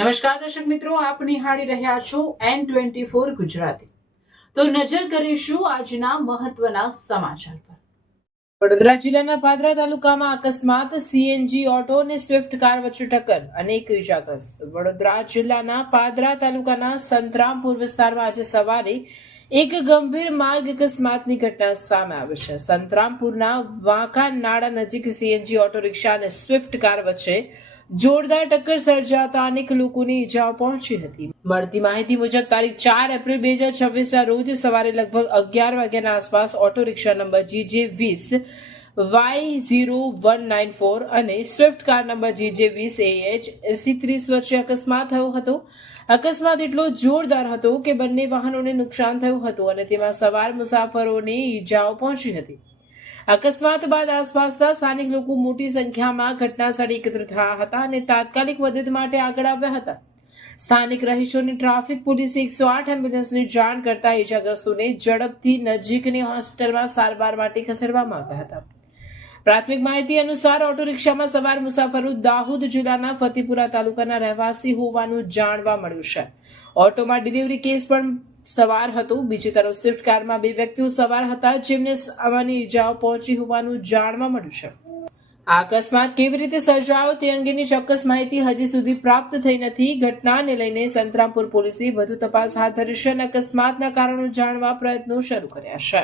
નમસ્કાર દર્શક મિત્રો, આપ નિહાળી રહ્યા છો N24 ગુજરાતી। તો નજર કરીશું આજના મહત્વના સમાચાર પર। વડોદરા જિલ્લાના પાદરા તાલુકામાં અકસ્માત, સીએનજી ઓટો અને સ્વિફ્ટ કાર વચ્ચે ટક્કર, અનેક ઇજાગ્રસ્ત। વડોદરા જિલ્લાના પાદરા તાલુકાના સંતરામપુર વિસ્તારમાં આજે સવારે એક ગંભીર માર્ગ અકસ્માતની ઘટના સામે આવી છે। સંતરામપુરના વાંકા નાળા નજીક સીએનજી ઓટો રિક્ષા અને સ્વિફ્ટ કાર વચ્ચે જોરદાર ટક્કર સર્જાતા અનેક લોકોને ઈજાઓ પહોંચી હતી। મળતી માહિતી મુજબ તારીખ 4 એપ્રિલ 2026 રોજ સવારે લગભગ 11 વાગ્યાના આસપાસ auto rickshaw number GJ20 Y0194 અને Swift car number GJ20 AH 8030 વચ્ચે અકસ્માત થયો હતો। અકસ્માત એટલો જોરદાર હતો કે બંને વાહનોને નુકસાન થયું હતું અને તેમાં સવાર મુસાફરોને ઈજાઓ પહોંચી હતી। અકસ્માત બાદ આસપાસના સ્થાનિક લોકો મોટી સંખ્યામાં ઘટના સ્થળે એકત્ર થયા હતા અને તાત્કાલિક મદદ માટે આગળ આવ્યા હતા। સ્થાનિક રહીશોને ટ્રાફિક પોલીસે 108 એમ્બ્યુલન્સની જાણ કરતા ઇજાગ્રસ્તોને ઝડપથી નજીકની હોસ્પિટલમાં સારવાર માટે ખસેડવામાં આવ્યા હતા। પ્રાથમિક માહિતી અનુસાર ઓટો રિક્ષામાં સવાર મુસાફરો દાહોદ જિલ્લાના ફતેપુરા તાલુકાના રહેવાસી હોવાનું જાણવા મળ્યું છે। ઓટોમાં ડિલિવરી કેસ પણ સવાર હતો। બીજી તરફ સ્વિફ્ટ કારમાં 2 વ્યક્તિઓ સવાર હતા, જેમને સામાન્ય ઈજાઓ પહોંચી હોવાનું જાણવા મળ્યું છે। આ અકસ્માત કેવી રીતે સર્જાયો તે અંગેની ચોક્કસ માહિતી હજી સુધી પ્રાપ્ત થઈ નથી। ઘટનાને લઈને સંતરામપુર પોલીસે વધુ તપાસ હાથ ધરી છે અને અકસ્માતના કારણો જાણવા પ્રયત્નો શરૂ કર્યા છે।